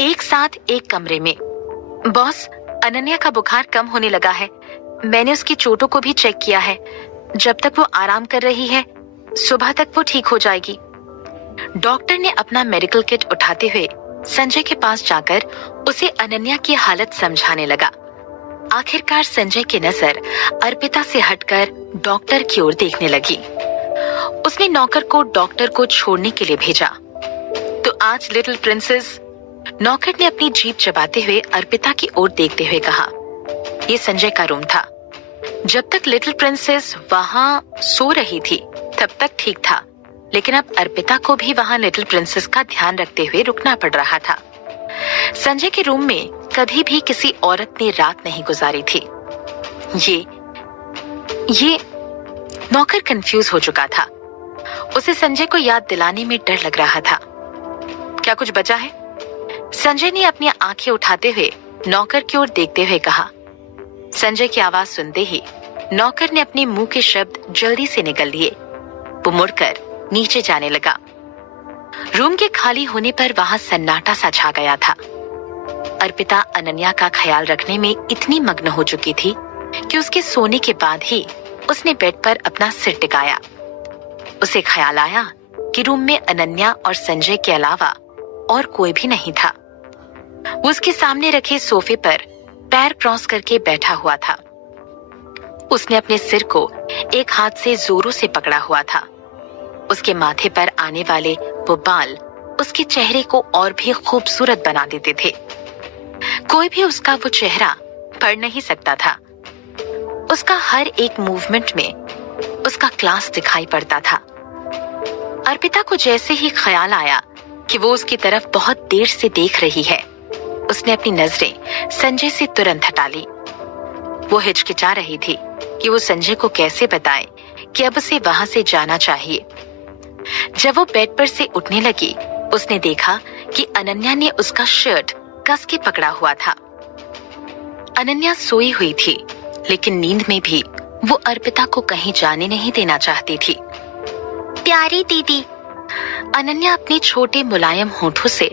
एक साथ एक कमरे में। बॉस, अनन्या का बुखार कम होने लगा है। मैंने उसकी चोटों को भी चेक किया है। जब तक वो आराम कर रही है, सुबह तक वो ठीक हो जाएगी। डॉक्टर ने अपना मेडिकल किट उठाते हुए संजय के पास जाकर उसे अनन्या की हालत समझाने लगा। आखिरकार संजय की नजर अर्पिता से हटकर डॉक्टर की ओर देखने लगी। उसने नौकर को डॉक्टर को छोड़ने के लिए भेजा। तो आज लिटिल प्रिंसेस, नौकर ने अपनी जीभ चबाते हुए अर्पिता की ओर देखते हुए कहा। ये संजय का रूम था। जब तक लिटिल प्रिंसेस वहां सो रही थी तब तक ठीक था, लेकिन अब अर्पिता को भी वहां लिटिल प्रिंसेस का ध्यान रखते हुए रुकना पड़ रहा था। संजय के रूम में कभी भी किसी औरत ने रात नहीं गुजारी थी। ये नौकर कंफ्यूज हो चुका था। उसे संजय को याद दिलाने में डर लग रहा था। क्या कुछ बचा है? संजय ने अपनी आंखें उठाते हुए नौकर की ओर देखते हुए कहा। संजय की आवाज सुनते ही नौकर ने अपने मुंह के शब्द जल्दी से निकल लिए। वो मुड़कर नीचे जाने लगा। रूम के खाली होने पर वहां सन्नाटा सा छा गया था। अर्पिता अनन्या का ख्याल रखने में इतनी मग्न हो चुकी थी कि उसके सोने के बाद ही उसने बेड पर अपना सिर टिकाया। उसे ख्याल आया कि रूम में अनन्या और संजय के अलावा और कोई भी नहीं था। वो उसके सामने रखे सोफे पर पैर क्रॉस करके बैठा हुआ था। उसने अपने सिर को एक हाथ से जोरों से पकड़ा हुआ था। उसके माथे पर आने वाले वो बाल उसके चेहरे को और भी खूबसूरत बना देते थे। कोई भी उसका वो चेहरा पढ़ नहीं सकता था। उसका हर एक मूवमेंट में उसका क्लास दिखाई पड़ता था। अर्पिता को जैसे ही ख्याल आया कि वो उसकी तरफ बहुत देर से देख रही है, उसने अपनी नजरें संजय से तुरंत हटा ली। वो हिचकिचा रही थी कि वो संजय को कैसे बताए कि अब उसे वहां से जाना चाहिए। जब वो बेड पर से उठने लगी, उसने देखा कि अनन्या ने उसका शर्ट कस के पकड़ा हुआ था। अनन्या सोई हुई थी, लेकिन नींद में भी वो अर्पिता को कहीं जाने नहीं देना चाहती थी। प्यारी दीदी, अनन्या अपने छोटे मुलायम होठों से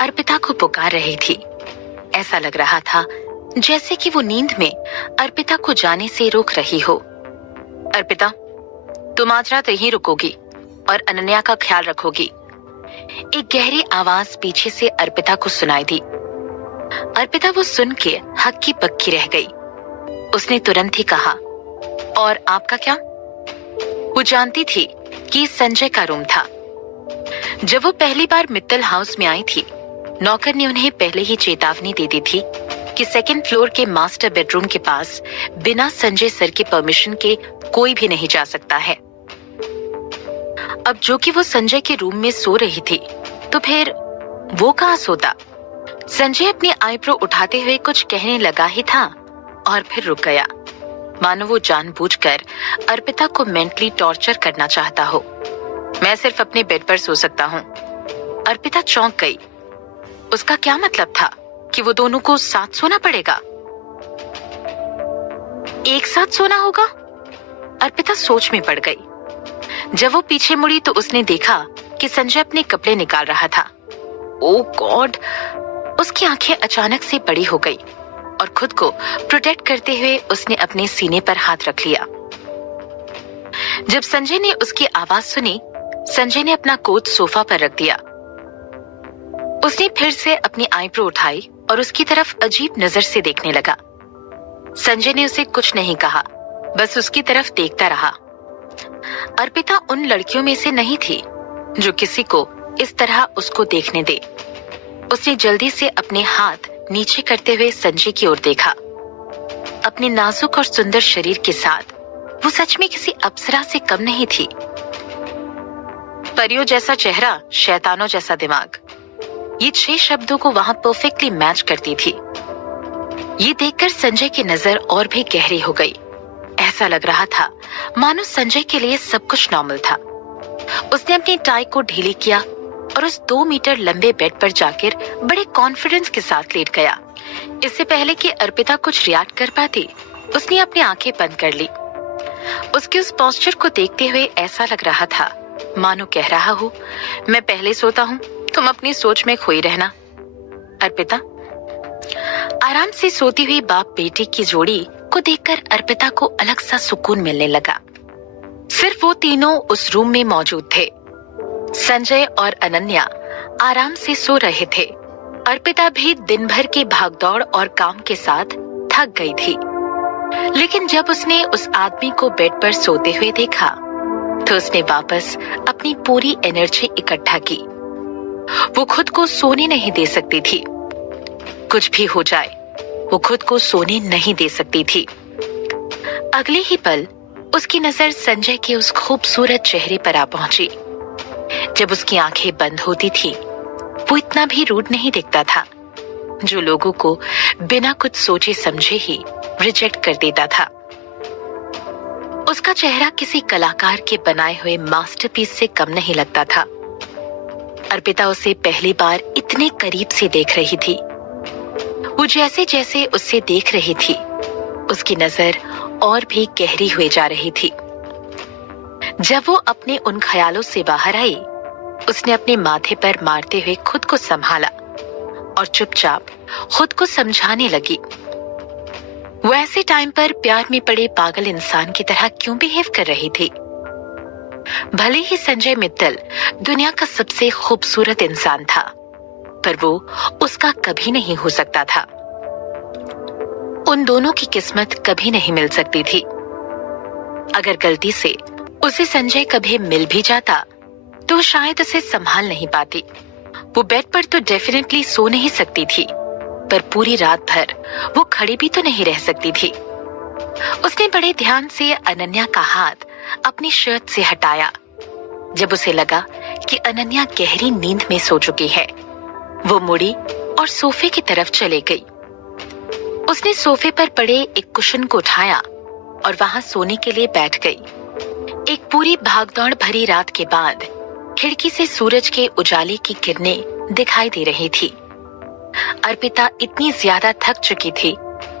अर्पिता को पुकार रही थी। ऐसा लग रहा था जैसे कि वो नींद में अर्पिता को जाने से रोक रही हो। अर्पिता, तुम आज रात यहीं रुकोगी और अनन्या का ख्याल रखोगी। एक गहरी आवाज पीछे से अर्पिता को सुनाई दी। अर्पिता वो सुन के हक्की बक्की रह गई। उसने तुरंत ही कहा, और आपका क्या? वो जानती थी कि संजय का रूम था। जब वो पहली बार मित्तल हाउस में आई थी, नौकर ने उन्हें पहले ही चेतावनी दे दी थी कि सेकंड फ्लोर के मास्टर बेडरूम के पास बिना संजय सर के परमिशन के कोई भी नहीं जा सकता है। अब जो कि वो संजय के रूम में सो रही थी, तो फिर वो कहाँ सोता? संजय अपनी आईब्रो उठाते हुए कुछ कहने लगा ही था और फिर रुक गया, मानो वो जानबूझकर अर्पिता को मेंटली टॉर्चर करना चाहता हो। मैं सिर्फ अपने बेड पर सो सकता हूँ। अर्पिता चौंक गई। उसका क्या मतलब था कि वो दोनों को साथ सोना पड़ेगा? एक साथ सोना होगा? अर्पिता सोच में पड़ गई। जब वो पीछे मुड़ी तो उसने देखा कि संजय अपने कपड़े निकाल रहा था। ओह गॉड! उसकी आंखें अचानक से बड़ी हो गई और खुद को प्रोटेक्ट करते हुए उसने अपने सीने पर हाथ रख लिया। जब संजय ने उसकी आवाज सुनी, संजय ने अपना कोट सोफा पर रख दिया। उसने फिर से अपनी आईब्रो उठाई और उसकी तरफ अजीब नजर से देखने लगा। संजय ने उसे कुछ नहीं कहा, बस उसकी तरफ देखता रहा। अर्पिता उन लड़कियों में से नहीं थी जो किसी को इस तरह उसको देखने दे। उसने जल्दी से अपने हाथ नीचे करते हुए संजय की ओर देखा। अपने नाजुक और सुंदर शरीर के साथ वो सच में किसी अप्सरा से कम नहीं थी। परियों जैसा चेहरा, शैतानों जैसा दिमाग, ये 6 शब्दों को वहां परफेक्टली मैच करती थी। ये देखकर संजय की नजर और भी गहरी हो गई। ऐसा लग रहा था मानो संजय के लिए सब कुछ नॉर्मल था। उसने अपनी टाई को ढीली किया और उस 2 मीटर लंबे बेड पर जाकर बड़े कॉन्फिडेंस के साथ लेट गया। इससे पहले कि अर्पिता कुछ रिएक्ट कर पाती, उसने अपनी आंखें बंद कर ली। उसके उस पोस्चर को देखते हुए ऐसा लग रहा था मानो कह रहा हो, मैं पहले सोता हूँ, तुम अपनी सोच में खोई रहना। अर्पिता। आराम से सोती हुई बाप बेटे की जोड़ी को देखकर अर्पिता को अलग सा सुकून मिलने लगा। सिर्फ वो तीनों उस रूम में मौजूद थे। संजय और अनन्या आराम से सो रहे थे। अर्पिता भी दिन भर की भागदौड़ और काम के साथ थक गई थी, लेकिन जब उसने उस आदमी को बेड पर सोते हुए देखा तो उसने वापस अपनी पूरी एनर्जी इकट्ठा की। वो खुद को सोने नहीं दे सकती थी। कुछ भी हो जाए, वो खुद को सोने नहीं दे सकती थी। अगले ही पल उसकी नजर संजय के उस खूबसूरत चेहरे पर आ पहुंची। जब उसकी आंखें बंद होती थी, वो इतना भी रूड नहीं दिखता था, जो लोगों को बिना कुछ सोचे समझे ही रिजेक्ट कर देता था। उसका चेहरा किसी कलाकार के बनाए हुए मास्टरपीस से कम नहीं लगता था। अर्पिता उसे पहली बार इतने करीब से देख रही थी। वो जैसे जैसे उससे देख रही थी, उसकी नजर और भी गहरी हुई जा रही थी। जब वो अपने उन ख्यालों से बाहर आई, उसने अपने माथे पर मारते हुए खुद को संभाला और चुपचाप खुद को समझाने लगी। वो ऐसे टाइम पर प्यार में पड़े पागल इंसान की तरह क्यों बिहेव कर रही थी? भले ही संजय मित्तल दुनिया का सबसे खूबसूरत इंसान था, पर वो उसका कभी नहीं हो सकता था। उन दोनों की किस्मत कभी नहीं मिल सकती थी। अगर गलती से उसे संजय कभी मिल भी जाता तो शायद उसे संभाल नहीं पाती। वो बेड पर तो डेफिनेटली सो नहीं सकती थी, पर पूरी रात भर वो खड़ी भी तो नहीं रह सकती थी। उसने बड़े ध्यान से अनन्या का हाथ अपनी शर्ट से हटाया। जब उसे लगा कि अनन्या गहरी नींद में सो चुकी है, वो मुड़ी और सोफे की तरफ चले गई। उसने सोफे पर पड़े एक कुशन को उठाया और वहां सोने के लिए बैठ गई। एक पूरी भागदौड़ भरी रात के बाद खिड़की से सूरज के उजाले की किरणें दिखाई दे रही थी। अर्पिता इतनी ज्यादा थक चुकी थी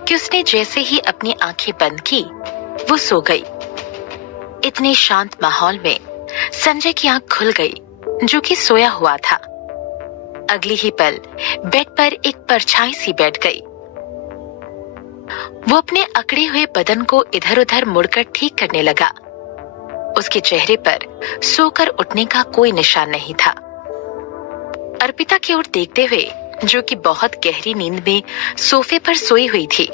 कि उसने जैसे ही अपनी आंखें बंद की, वो सो गई। इतने शांत माहौल में संजय की आंख खुल गई, जो कि सोया हुआ था। अगली ही पल बेड पर एक परछाई सी बैठ गई। वो अपने अकड़े हुए बदन को इधर उधर मुड़कर ठीक करने लगा। उसके चेहरे पर सोकर उठने का कोई निशान नहीं था। अर्पिता की ओर देखते हुए, जो कि बहुत गहरी नींद में सोफे पर सोई हुई थी,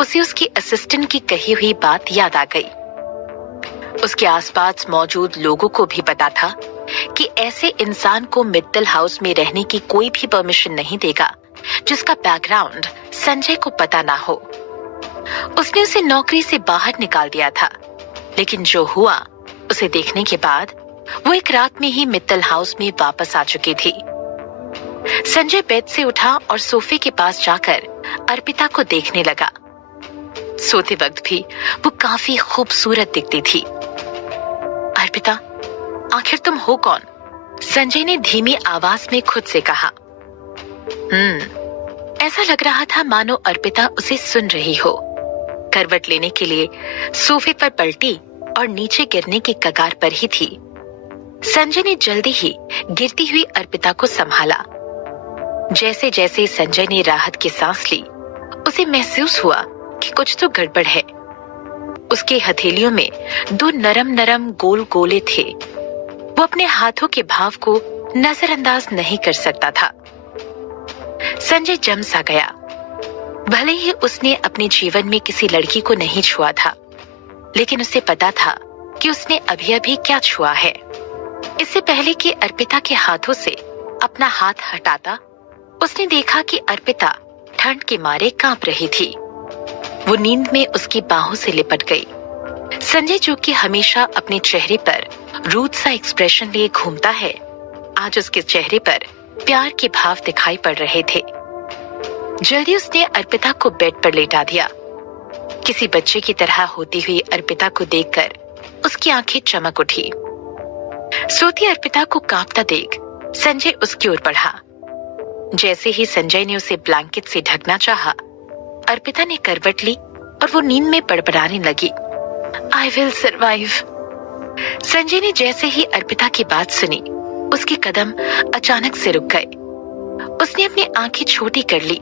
उसे उसकी असिस्टेंट की कही हुई बात याद आ गई। उसके आसपास मौजूद लोगों को भी पता था कि ऐसे इंसान को मित्तल हाउस में रहने की कोई भी परमिशन नहीं देगा जिसका बैकग्राउंड संजय को पता ना हो। उसने उसे नौकरी से बाहर निकाल दिया था, लेकिन जो हुआ उसे देखने के बाद वो एक रात में ही मित्तल हाउस में वापस आ चुकी थी। संजय बेड से उठा और सोफे के पास जाकर अर्पिता को देखने लगा। सोते वक्त भी वो काफी खूबसूरत दिखती थी। अर्पिता, आखिर तुम हो कौन? संजय ने धीमी आवाज में खुद से कहा। ऐसा लग रहा था मानो अर्पिता उसे सुन रही हो। करवट लेने के लिए सोफे पर पलटी और नीचे गिरने की कगार पर ही थी। संजय ने जल्दी ही गिरती हुई अर्पिता को संभाला। जैसे जैसे संजय ने राहत की सांस ली, उसे महसूस हुआ कि कुछ तो गड़बड़ है। उसके हथेलियों में दो नरम नरम गोल गोले थे। वो अपने हाथों के भाव को नजरअंदाज नहीं कर सकता था। संजय जम सा गया। भले ही उसने अपने जीवन में किसी लड़की को नहीं छुआ था, लेकिन उसे पता था कि उसने अभी अभी क्या छुआ है। इससे पहले कि अर्पिता के हाथों से अपना हाथ हटाता, उसने देखा कि अर्पिता ठंड के मारे कांप रही थी। वो नींद में उसकी बाहों से लिपट गई। संजय, जो कि हमेशा अपने चेहरे पर रूड सा एक्सप्रेशन लिए घूमता है, आज उसके चेहरे पर प्यार के भाव दिखाई पड़ रहे थे। जल्दी उसने अर्पिता को बेड पर लेटा दिया। किसी बच्चे की तरह होती हुई अर्पिता को देखकर उसकी आंखें चमक उठी। सोती अर्पिता को कांपता देख संजय उसकी ओर बढ़ा। जैसे ही संजय ने उसे ब्लैंकेट से ढकना चाहा, अर्पिता ने करवट ली और वो नींद में बड़बड़ाने लगी। I will survive. संजय ने जैसे ही अर्पिता की बात सुनी, उसके कदम अचानक से रुक गए। उसने अपनी आंखें छोटी कर ली